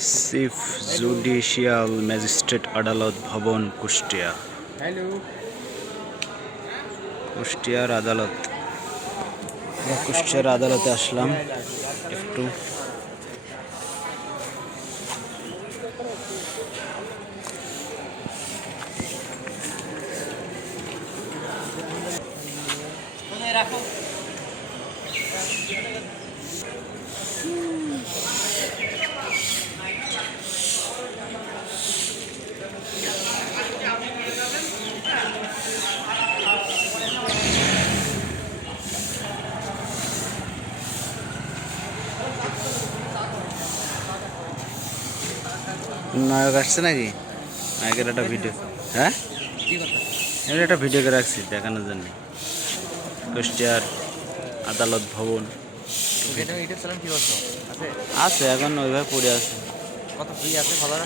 Chief judicial magistrate আদালত ভবন Kushtia. Hello. কুষ্টিয়ার আদালত। কুষ্টিয়ার আদালতে আসলাম। একটু। রাখো নায়ক আসছে নাকি? নায়কের একটা ভিডিও হ্যাঁ? কি একটা ভিডিও করে রাখছি দেখানোর জন্য। কুষ্টিয়ার আদালত ভবন। আছে? এখন ওইভাবে পড়ে আছে। কত ফ্রি আছে ভালো